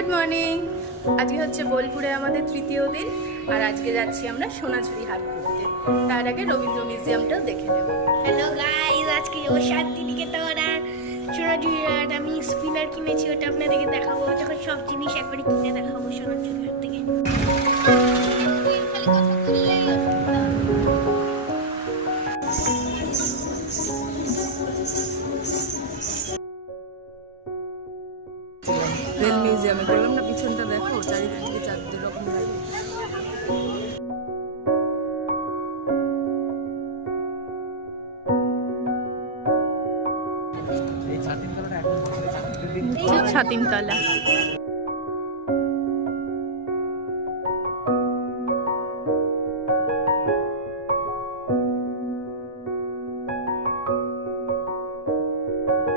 Good morning আজকে হচ্ছে বোলপুরে আমাদের তৃতীয় দিন, আর আজকে যাচ্ছি আমরা সোনাঝুরি হাট ঘুরতে। তার আগে রবীন্দ্র মিউজিয়ামটাও দেখে নেব। হ্যালো গাইজ আজকে ও শান্তিনিকেতন, আর সোনাঝুরিহাট আমি স্পিনার কিনেছি, ওটা আপনাদেরকে দেখাবো। যখন সব জিনিস একবারে কিনে দেখাবো। মিউজিয়ামে বললাম না পিছনটা দেখো চারিদিকে চারটে রকম লাগে।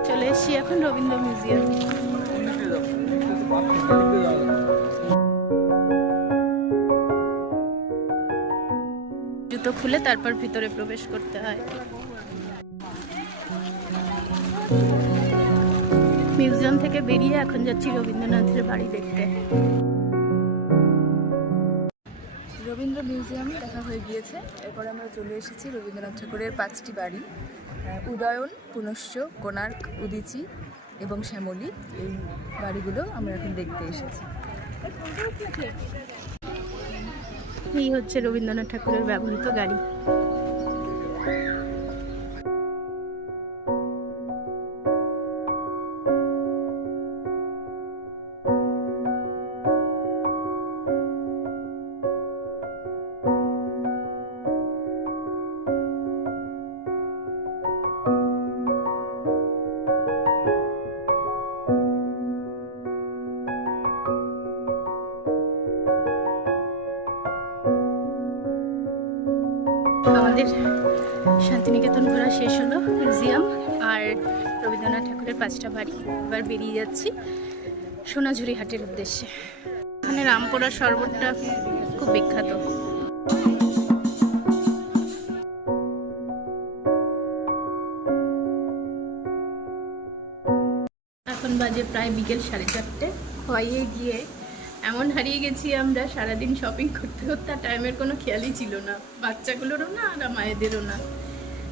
চলে এসছি এখন রবীন্দ্র মিউজিয়াম। জুতো খুলে তারপর ভিতরে প্রবেশ করতে হয়। মিউজিয়াম থেকে বেরিয়ে এখন যাচ্ছি রবীন্দ্রনাথের বাড়ি দেখতে। রবীন্দ্র মিউজিয়াম দেখা হয়ে গিয়েছে। এরপর আমরা চলে এসেছি রবীন্দ্রনাথ ঠাকুরের পাঁচটি বাড়ি। উদয়ন, পুনশ্চ, কোণার্ক, উদিচি। এবং শ্যামলী এই বাড়িগুলো আমরা এখন দেখতে এসেছি। এই হচ্ছে রবীন্দ্রনাথ ঠাকুরের ব্যবহৃত গাড়ি। আমাদের শান্তিনিকেতন ঘোরা শেষ হলো, মিউজিয়াম আর রবীন্দ্রনাথ ঠাকুরের পাঁচটা বাড়ি এবার বেরিয়ে যাচ্ছি সোনাঝুরি হাটের উদ্দেশ্যে। এখানে রামপোড়া শরবতটা খুব বিখ্যাত। এখন বাজে প্রায় বিকেল সাড়ে চারটে। খোয়াইয়ে গিয়ে এমন হারিয়ে গেছি আমরা, সারাদিন শপিং করতে করতে আর টাইমের কোনো খেয়ালই ছিল না। বাচ্চাগুলোরও না আর মায়েদেরও না।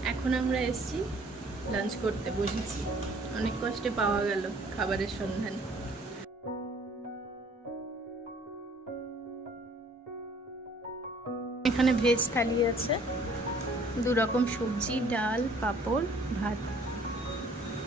এখন আমরা এসেছি লাঞ্চ করতে বসেছি। অনেক কষ্টে পাওয়া গেল খাবারের সন্ধান। এখানে ভেজ থালি আছে। দু রকম সবজি, ডাল, পাঁপড়, ভাত।